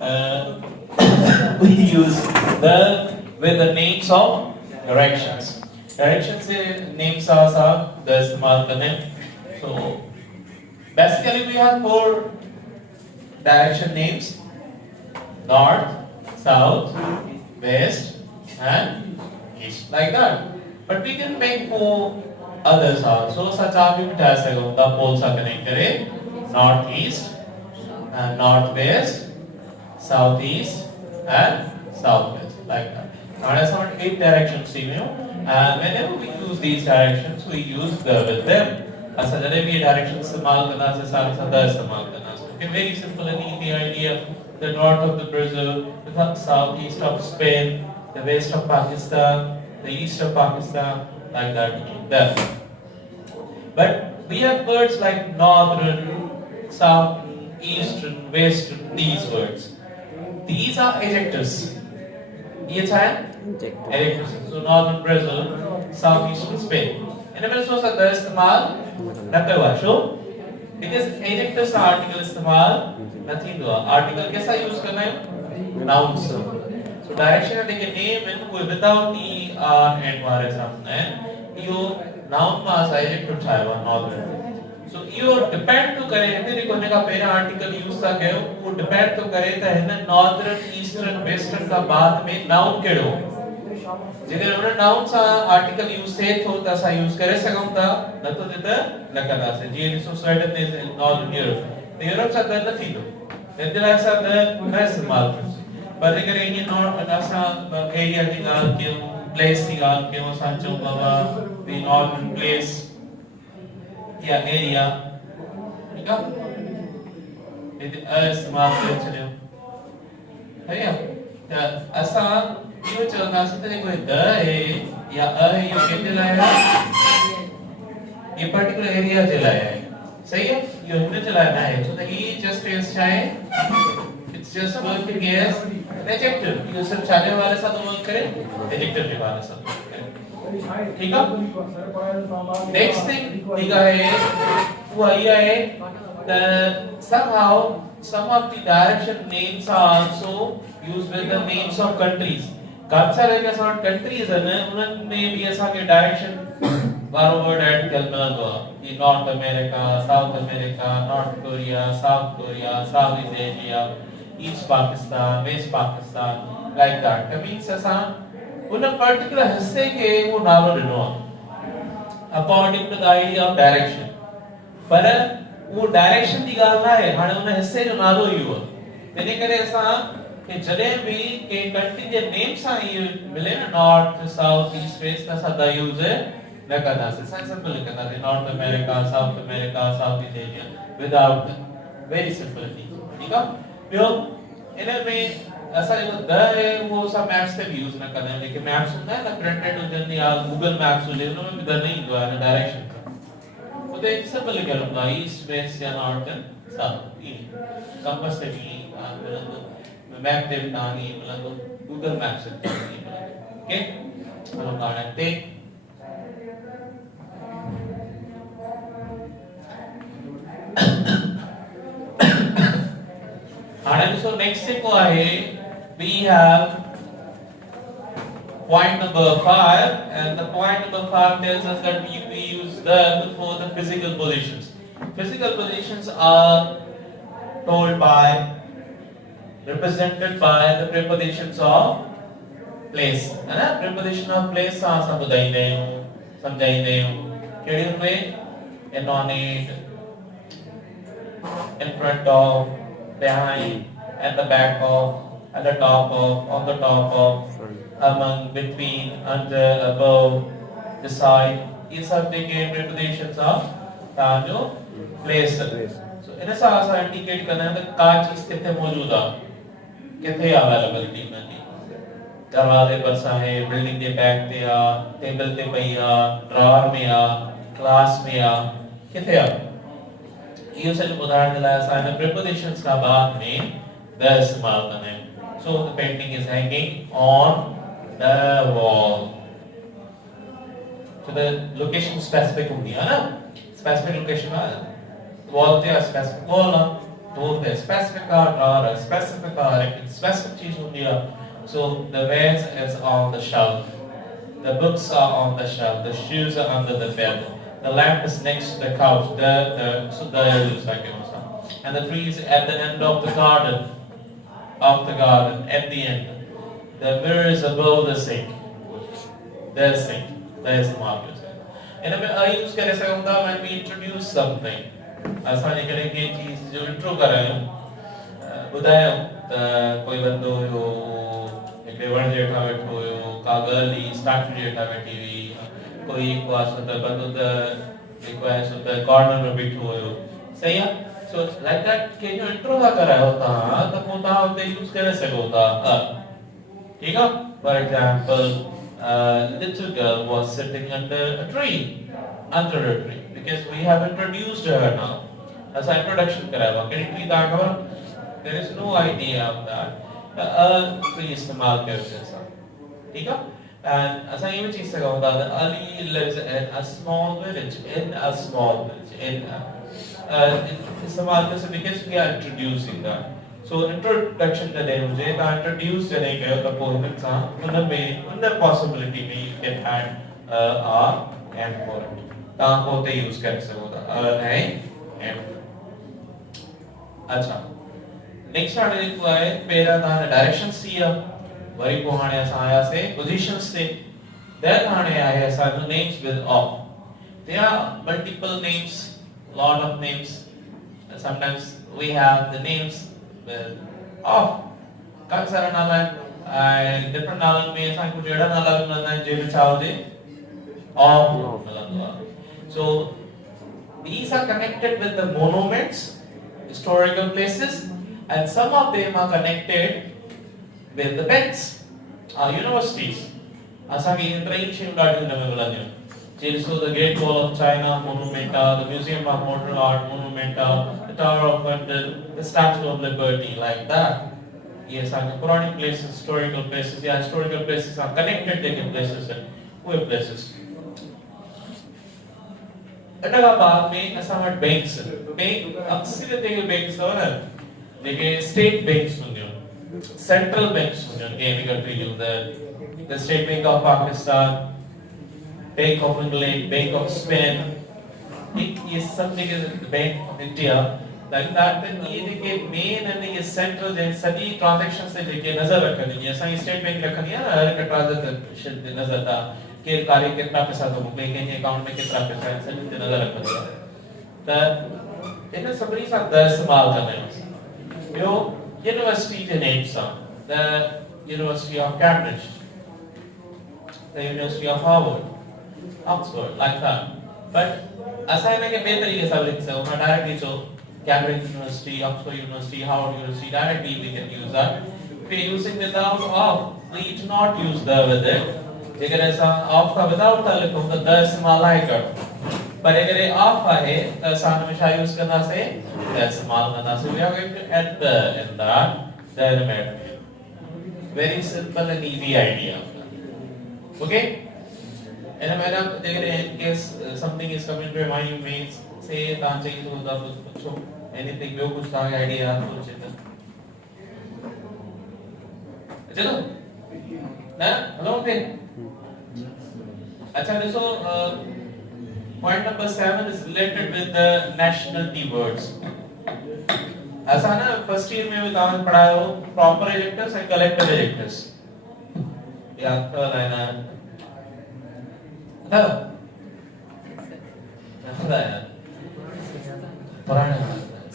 uh, we use the with the names of directions. Direction से names आसा the इस्तेमाल करने. So basically we have four direction names: north, south, west, and east, like that. But we can make four others also. Such आप भी मिटा सकते हो. The poles are connected. Northeast and northwest, southeast and southwest, like that. Now that's not 8 directions email. And whenever we use these directions, we use the with them. ऐसा जब भी direction इस्तेमाल करना से सारे सादा इस्तेमाल करना. Okay, very simple and easy idea. The north of the Brazil, the southeast of Spain, the west of Pakistan, the east of Pakistan, like that. There. But we have words like northern, southern, eastern, western, these words. These are adjectives. Yes, adjectives. So northern Brazil, southeastern Spain. And when so the istemal natte hua show because adjectives are article istemal nothing do. Article कैसा use करना है? Nouns. So direction take a name and without the and वारे सामने you noun mass adjective था वो northern. So you depend to करे है देखो ने का पहला article use था क्या वो depend तो करे था है ना northern, eastern, western का बाद में noun केड़ो जेकर हमने noun सा article use से थो तसा use करे सकम था न तो देता न करना से जी रिसोर्स साइड ने northern Europe तो Europe सा दर न थी दो नेदरलैंड सा दर न इस्तेमाल पर अगर ये नॉर्थ असा एरिया की गाल के प्लेस की गाल के वो सांचो बाबा the northern place या एरिया ठीक है ये इस्तेमाल कर चले हो है या ऐसा ये चलना से तो कोई द है या है ये कितने लाया ये पर्टिकुलर एरिया चलाया है सही है ये हमने चलाना है so the he just is trying it's just working as adjective ये सब चलने वाले साथ वर्क करें adjective के वाले साथ ठीक है next thing ठीक है वो आया है the somehow some of the direction names are also used with the names of countries काफी सारे ऐसे countries हैं ना उनमें भी ऐसा के direction वारो वर्ड ऐड करना दो ये North America South America North Korea South East Asia East Pakistan West Pakistan like that that means ऐसा उन पर्टिकुलर हिस्से के वो नाम ॾिनो according to the idea of direction पर वो डायरेक्शन की ॻाल्हि ना है हाणे उन हिस्से जो नालो ई हो इन करे असां कि जॾहिं बि के कंट्री जे नेम सां ये मिले न नॉर्थ साउथ ईस्ट वेस्ट असां द यूज़ न कंदासीं असां सिंपल कंदासीं north America south East Asia without very simple ठीक है ॿियो इन में असां जेको द है वो असां मैप्स ते भी यूज़ न कंदा आहियूं जेके मैप्स हूंदा आहिनि न प्रिंटेड हुजनि या गूगल मैप्स हुजे उन में भी द न ईंदो आहे डायरेक्शन उते सिंपल लिखियल हूंदो आहे ईस्ट वेस्ट या नॉर्थ साउथ कंपस ते भी मिलंदो मैप ते भी तव्हांखे मिलंदो गूगल मैप्स ते मिलंदो ओके हलो हाणे ते हाणे so next thing को आहे we have point number 5 and the point number 5 tells us that we use the before the physical positions. Physical positions are told by represented by the prepositions of place है ना preposition of place सां असां ॿुधाईंदा आहियूं सम्झाईंदा आहियूं कहिड़ियुनि में annotate in front of behind at the back of at the top of on the top of among between under above the side ये सब देखे prepositions of ताजो place so इन सां असां इंडिकेट करना है का चीज किथे मौजूद आहे किथे अवेलेबिलिटी में दरवाजे पर सा है बिल्डिंग के बैक ते आ टेबल ते पई आ ड्रॉअर में आ क्लास में आ किथे आ ये सॼो ॿुधाइण जे लाइ असां हिन prepositions का बाद में the इस्तेमाल कंदा आहियूं so the painting is hanging on the wall so the location specific हूंदी आहे ना specific location आहे wall ते specific wall आहे both a specific art or a specific specific cheese only. So the vase is on the shelf, the books are on the shelf, the shoes are under the bed, the lamp is next to the couch, so there is like and the tree is at the end of the garden, at the end. The mirror is above the sink. There's sink. There's the market. And I use when we introduce something. असां जेकॾहिं कंहिं चीज़ जो intro करायूं ॿुधायूं त कोई बंदो हुयो हिकिड़े वण जे हेठां वेठो हुयो का गर्ल ही स्टैचू जे हेठां वेठी हुई कोई हिकु आहे सो त बंदो त हिकु आहे सो त कॉर्नर में बीठो हुयो सही आहे सो लाइक दैट कंहिंजो इंट्रो था करायो तव्हां त पोइ तव्हां हुते यूज़ करे सघो था ठीक है for example little girl was sitting under a tree because we have introduced her now as an introduction karaya kadi tree da cover there is no idea of that tree istemal karte sa theek hai and asa ye cheez se hota hai Ali lives in a small village istemal karte because we are introducing that so introduction the day mujhe ta introduce kare gayo ta po insa unna possibility mein you can add a and for it ta hote use kar sakta hai and अच्छा next हाणे जेको आहे पहिरियां तव्हां directions थी विया worry पोइ हाणे असां आयासीं पोजीशंस ते देन हाणे आहे असांजो names with of there are multiple names lot of names sometimes we have the names with of काफ़ी सारा नाला आहिनि डिफरेंट नालनि में असां कुझु अहिड़ा नाला बि मिलंदा आहिनि जंहिंमें छा हुजे ऑफ मिलंदो आहे सो these are connected with the monuments historical places and some of them are connected with the banks universities asagi intrain shim garden mein milandiyo so the Great Wall of China monument the Museum of Modern Art monument the Tower of London the Statue of Liberty like that yes are purani places historical places are connected to places and web places अटका बाद में असां वटि banks bank अक्सर ते banks हो ना जेके स्टेट बैंक्स हूंदियूं सेंट्रल बैंक्स हूंदियूं कंहिं बि कंट्री जूं the State Bank of Pakistan bank of England bank of Spain ये सब जेके bank of India like that ये जेके मेन आहिनि ये सेंट्रल जे सॼी ट्रांजैक्शंस ते जेके नज़र रखंदी जीअं असां स्टेट बैंक रखंदी आहे हर हिकु ट्रांजैक्शन ते नज़र था केर कार्य कितना पैसा तो मोकिले कंहिंजे अकाउंट में केतिरा पैसा आहिनि सॼी ते नज़र रखंदी आहे त इन सभिनी सां त इस्तेमालु कंदा आहियूं ॿियो यूनिवर्सिटी जे नेम सां the university of Cambridge the university of Harvard Oxford like that but असां हिनखे ॿिए तरीक़े सां लिखी सघूं था डायरेक्टली चओ Cambridge University Oxford University Harvard University directly we can use that if we are using without of we do not use the with it अगर ऐसा ऑफ का विदाउट था लिखूं तो द इस्तेमाल है कर पर अगर ये ऑफ है तो असां हमेशा यूज करना से द इस्तेमाल करना से we are going to add the in that the element very simple and easy idea okay and madam अगर in case something is coming to mind you may say तां चाहिए तो दा पूछो anything ॿियो कुछ तां आइडिया सोचे तो चलो ना हेलो पे अच्छा ॾिसो point number 7 is related with the nationality words असां ना फर्स्ट ईयर में भी तव्हां पढ़ायो proper adjectives and collective adjectives याद कर लेना था यार पुराना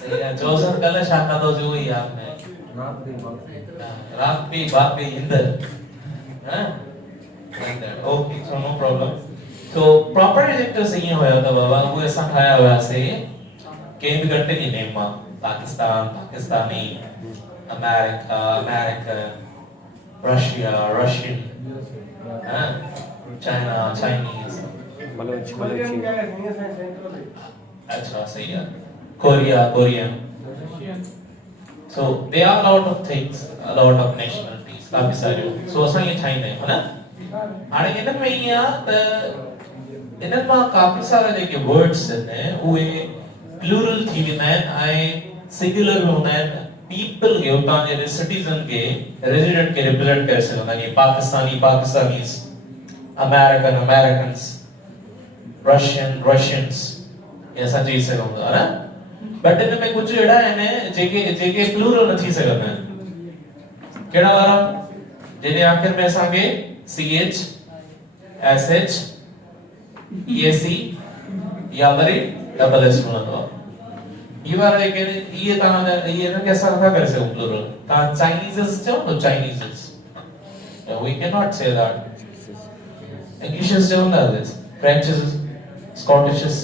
सही है जोसर कल शाखा तो जो ही आपने रात भी बात भी इंदर हाँ okay so no problem so proper adjectives ये होया था बाबा वो ऐसा खाया हुआ से कहीं भी करते नहीं नेम मां Pakistan Pakistani America Russia Russian हाँ चाइना चाइनीज मलेशियन अच्छा सही है Korea Korean so there are a lot of things a lot of nationalities काफी सारे so असां ये ठाहींदा आहियूं है ना हाणे इननि में ईअं आहे त इननि मां काफ़ी सारा जेके वर्ड्स आहिनि उहे प्लूरल थी वेंदा आहिनि ऐं सिंगुलर में होता है पीपल के होता है सिटीजन के रेजिडेंट के रिप्रेजेंट कर सकता है Pakistani Pakistanis American Americans Russian Russians ऐसा चीज से होता है ना बट इनमें कुछ एड़ा है ने जेके प्लूरल न थी सकता है केड़ा वाला जेने आखिर में असांखे ch sh ec या वरी डबल एस मिलंदो ये वाला एक ये ता ये न कैसा रखा करे से प्लूरल ता चाइनीज जो तो Chinese we cannot say that English is doing this French is Scottish is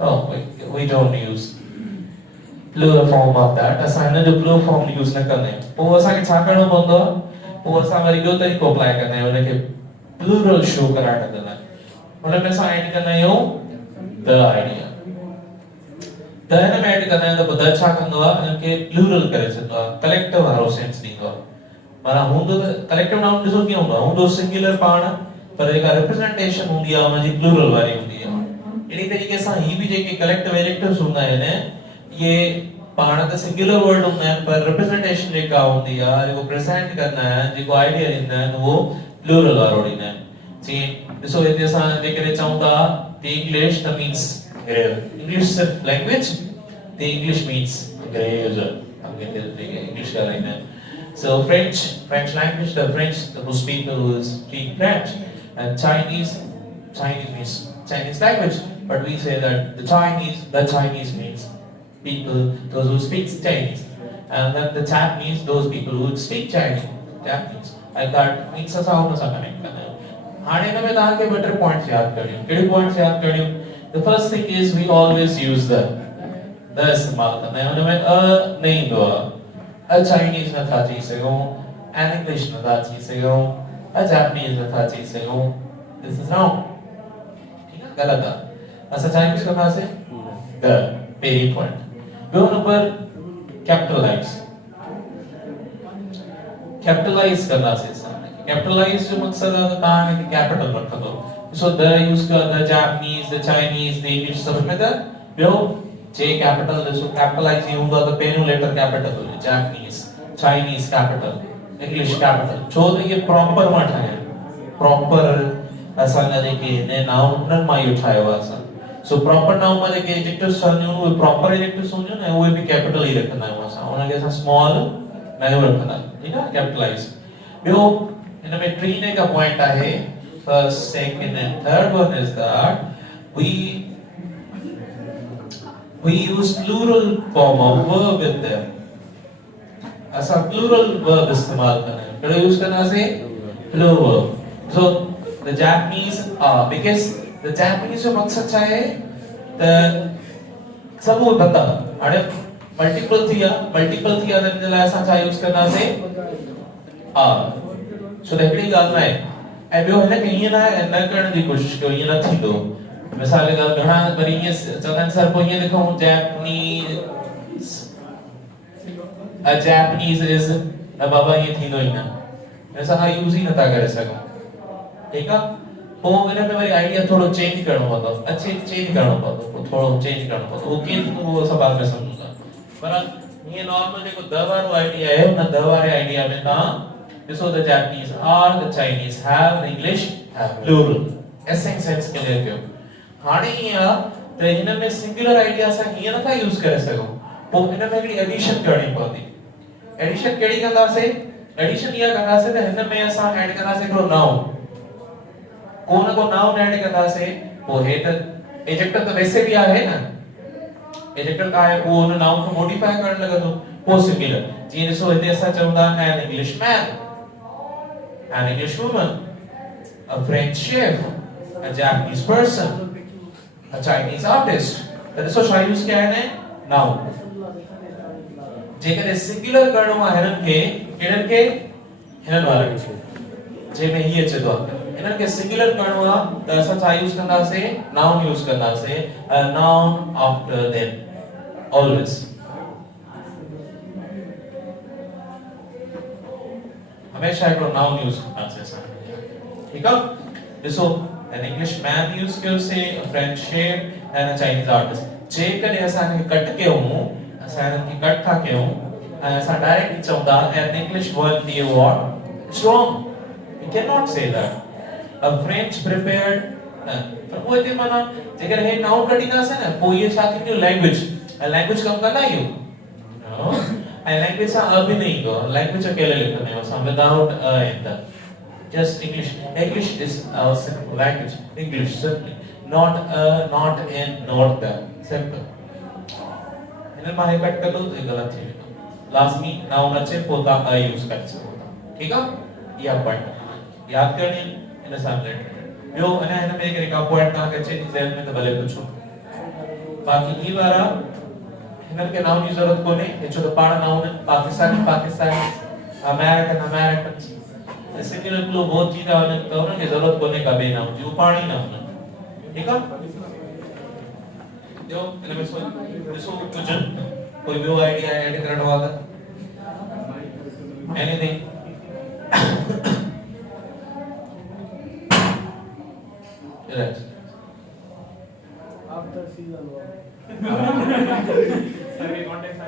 oh we don't use plural form of that असां जो plural form यूज न करने पोइ असांखे छा करणो पवंदो पोइ असां वरी ॿियो तरीक़ो अप्लाई कंदा आहियूं उनखे प्लूरल शो कराइण कंदा आहियूं हुन में असां ऐड कंदा आहियूं द आइडिया त हिन में ऐड कंदा आहियूं त द छा कंदो आहे इनखे प्लूरल करे छॾींदो आहे कलेक्टिव वारो सेंस ॾींदो आहे माना हूंदो त कलेक्टिव नाउन ॾिसो कीअं हूंदो आहे हूंदो सिंगुलर पाण पर जेका रिप्रेजेंटेशन हूंदी आहे उनजी प्लूरल वारी हूंदी आहे अहिड़ी तरीक़े सां ही बि जेके कलेक्टिव एडजेक्टिव्स हूंदा आहिनि ये पाण त सिंगुलर वर्ड हूंदा आहिनि पर रिप्रेजेंटेशन जेका हूंदी आहे जेको प्रेजेंट कंदा आहिनि जेको आइडिया ॾींदा आहिनि उहो प्लूरल वारो ॾींदा आहिनि जीअं ॾिसो हिते असां जेकॾहिं चऊं था the English that means English is a language the English means grammar I'm getting the English का line है so French language the French who speak French and Chinese means Chinese language but we say that the Chinese means people those who speak Chinese and then the Japanese those people who speak Japanese like that means असां हुन सां connect कंदा आहियूं हाणे हिन में तव्हांखे ॿ टे पॉइंट्स यादि करियूं कहिड़ियूं पॉइंट्स यादि करियूं the first thing is we always use the इस्तेमाल कंदा आहियूं हुन में न ईंदो आहे चाइनीज़ नथा चई सघूं एन इंग्लिश नथा चई सघूं जापानीज़ नथा चई सघूं दिस इज रॉन्ग ठीक आहे ग़लति आहे असां छा यूज़ कंदासीं द पहिरीं पॉइंट ॿियो नंबर कैपिटलाइज कंदासीं कैपिटलाइज जो मकसद है तो कहां है कैपिटल रखंदो सो द यूज कर the Japanese the Chinese the English सब में द ॿियो जे कैपिटल ॾिसो कैपिटलाइज ही हूंदो त पहिरियों लेटर कैपिटल हुजे Japanese Chinese capital English capital छो त ये प्रॉपर मां ठाहिया प्रॉपर असांजा जेके ने नाउन उन्हनि मां इहो ठाहियो आहे असां सो प्रॉपर नाउन में जेके एडजेक्टिव्स ठहंदियूं उहे प्रॉपर एडजेक्टिव्स हूंदियूं न उहे बि कैपिटल ई रखंदा आहियूं असां उनखे असां स्मॉल न रखंदा ठीक आहे कैपिटलाइज ॿियो इनमें ट्रीने का पॉइंट आहे first second and third one is that we use plural form of verb with them असा plural verb इस्तेमाल करना है कहिड़ो यूज करना से plural verb so the Japanese because the Japanese जो मकसद छा आहे त सभु पता हाणे मल्टीपल थिया त इन लाइ असां छा यूज करना से सो त हिकिड़ी ॻाल्हि न आहे ऐं ॿियो हिनखे ईअं न करण जी कोशिशि कयो ईअं न थींदो मिसाल के तौर घणा वरी ईअं चवंदा आहिनि सर पोइ ईअं लिखूं जैपनीज़ इज़ न बाबा ईअं थींदो ई न असां यूज़ ई नथा करे सघूं ठीकु आहे पोइ हिन में वरी आइडिया थोरो चेंज करणो पवंदो चेंज करणो पवंदो पोइ थोरो चेंज करणो पवंदो उहो कीअं थींदो उहो असां बाद में सम्झूं था पर हीअं नॉर्मल जेको द वारो आइडिया आहे हुन द वारे आइडिया में तव्हां So the Japanese are, the Chinese have, the English have plural. Essence sense clear कयो. हाणे ईअं त हिन में सिंगुलर आइडिया असां हीअं नथा यूज़ करे सघूं पोइ हिन में हिकिड़ी एडिशन करणी पवंदी एडिशन कहिड़ी कंदासीं एडिशन इहा कंदासीं त हिन में असां ऐड कंदासीं हिकिड़ो नाउन को न को नाउन ऐड कंदासीं पोइ हे त एडजेक्टिव त वैसे बि आहे न एडजेक्टिव का आहे उहो हुन नाउन खे मॉडिफाई करण लॻंदो पोइ सिंगुलर जीअं ॾिसो हिते असां चवंदा an English man an English woman, a French chef, a Japanese person, a Chinese artist. That is what use क्या है ने noun. जेकर singular करणो आहे हिनन के हिनन वारे जे में ही अचे तो हिनन के singular करणो आहे त असां छा यूज़ कंदासीं noun यूज़ कंदासीं a noun after them always. हमेशा एक नाउन यूज करना चाहिए ठीक है ॾिसो an English man यूज कयो से a French chef and a Chinese artist जे कॾहिं असां खे कट कयूं असां कट था कयूं ऐं असां डायरेक्ट चवंदा an English word the what it's wrong we can not say that a French prepared पर वो ते माना जेकर हे नाउन कढींदासीं न पोइ ये छा थींदियूं लैंग्वेज लैंग्वेज कम कंदा आहियूं ऐं लैंग्वेज सां अ बि न ईंदो लैंग्वेज अकेले लिखंदा आहियूं असां without a in the just English is our simple language English simply not in not the simple हिन मां हे कट कलो तो गलत थी वेंदो लाज़मी नाउन अचे पोइ तव्हां अ यूज़ करे सघो था ठीकु आहे इहा पॉइंट यादि करणी इन सां रिलेटेड ॿियो अञा हिन में हिकिड़ी का पॉइंट तव्हांखे अचे थी ज़हन में त भले पुछो बाक़ी ई वारा हिननि खे नाउन जी ज़रूरत कोन्हे छो त पाण नाउन पाकिस्तानी अमेरिकन सिंगुलर प्लू बहुत थींदा वञनि त उन्हनि खे ज़रूरत कोन्हे का ॿिए नाउन जी उहो पाण ई न हुननि ठीकु आहे ॿियो हिन में ॾिसो कुझु कोई ॿियो आइडिया ऐड करणो आहे त anything after season 1 Sir, we contact